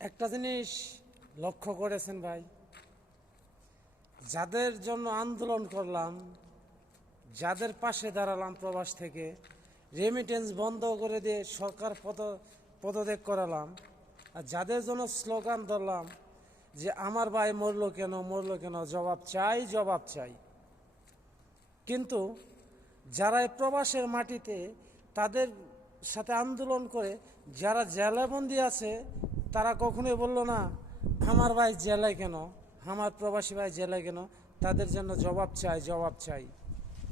একটা জিনিস লক্ষ্য করেছেন ভাই, যাদের জন্য আন্দোলন করলাম, যাদের পাশে দাঁড়ালাম প্রবাস থেকে রেমিটেন্স বন্ধ করে দিয়ে সরকার পদ, পদত্যাগ করালাম, আর যাদের জন্য স্লোগান ধরলাম যে আমার ভাই মরলো কেন মরলো কেন, জবাব চাই জবাব চাই। কিন্তু যারা প্রবাসের মাটিতে তাদের সাথে আন্দোলন করে, যারা জেলাবন্দি আছে তারা কখনোই বলল না, আমার ভাই জেলায় কেন? আমার প্রবাসী ভাই জেলায় কেন? তাদের জন্য জবাব চাই জবাব চাই।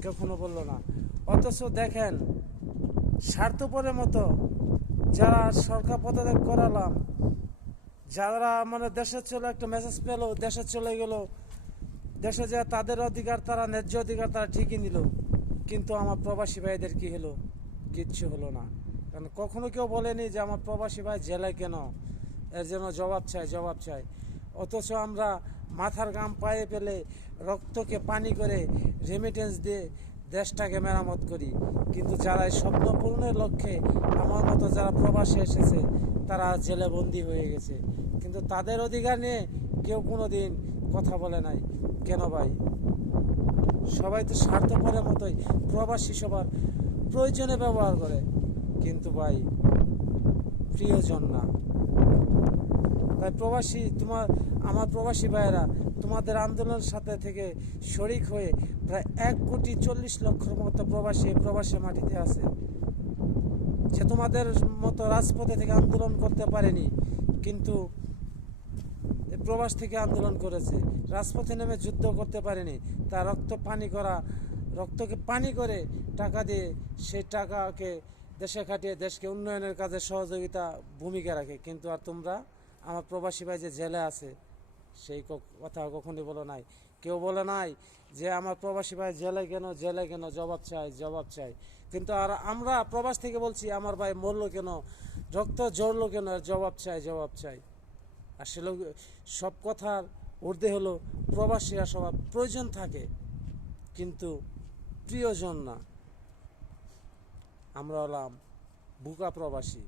কখনো বলল না। অথচ দেখেন, স্বার্থপরের মতো যারা সরকার পদত্যাগ করালাম, যারা মানে দেশে চলে একটা মেসেজ পেল, দেশে চলে গেল, দেশে যা তাদের অধিকার, তারা ন্যায্য অধিকার তারা ঠিকই নিল, কিন্তু আমার প্রবাসী ভাইদের কি হলো? কিচ্ছু হলো না। কারণ কখনো কেউ বলেনি যে আমার প্রবাসী ভাই জেলায় কেন? এর জন্য জবাব চাই জবাব চাই। অথচ আমরা মাথার গাম পায়ে পেলে রক্তকে পানি করে রেমিটেন্স দিয়ে দেশটাকে মেরামত করি। কিন্তু যারা এই স্বপ্ন পূরণের লক্ষ্যে আমার মতো যারা প্রবাসে এসেছে, তারা জেলে বন্দি হয়ে গেছে। কিন্তু তাদের অধিকার নিয়ে কেউ কোনো দিন কথা বলে নাই। কেন ভাই? সবাই তো স্বার্থপরের মতোই প্রবাসী সবার প্রয়োজনে ব্যবহার করে। কিন্তু ভাই, প্রিয়জন না। তাই প্রবাসী, তোমার, আমার প্রবাসী ভাইয়েরা, তোমাদের আন্দোলনের সাথে থেকে শরিক হয়ে প্রায় এক কোটি চল্লিশ লক্ষর মতো প্রবাসী প্রবাসী মাটিতে আছে। সে তোমাদের মতো রাজপথে থেকে আন্দোলন করতে পারেনি, কিন্তু প্রবাস থেকে আন্দোলন করেছে। রাজপথে নেমে যুদ্ধ করতে পারেনি। তা রক্ত পানি করা, রক্তকে পানি করে টাকা দিয়ে সেই টাকাকে দেশে খাটিয়ে দেশকে উন্নয়নের কাজে সহযোগিতা ভূমিকা রাখে। কিন্তু আর তোমরা আমার প্রবাসী ভাই যে জেলে আছে, সেই কথা কখনই বলো নাই। কেউ বলে নাই যে আমার প্রবাসী ভাই জেলে কেন জেলে কেন, জবাব চাই জবাব চাই। কিন্তু আর আমরা প্রবাস থেকে বলছি, আমার ভাই মরলো কেন, রক্ত জড়লো কেন, জবাব চাই জবাব চাই। আর আসলে সব কথার ঊর্ধ্বে হলো প্রবাসীরা সবার প্রয়োজন থাকে, কিন্তু প্রিয়জন না। আমরা হলাম বুকা প্রবাসী।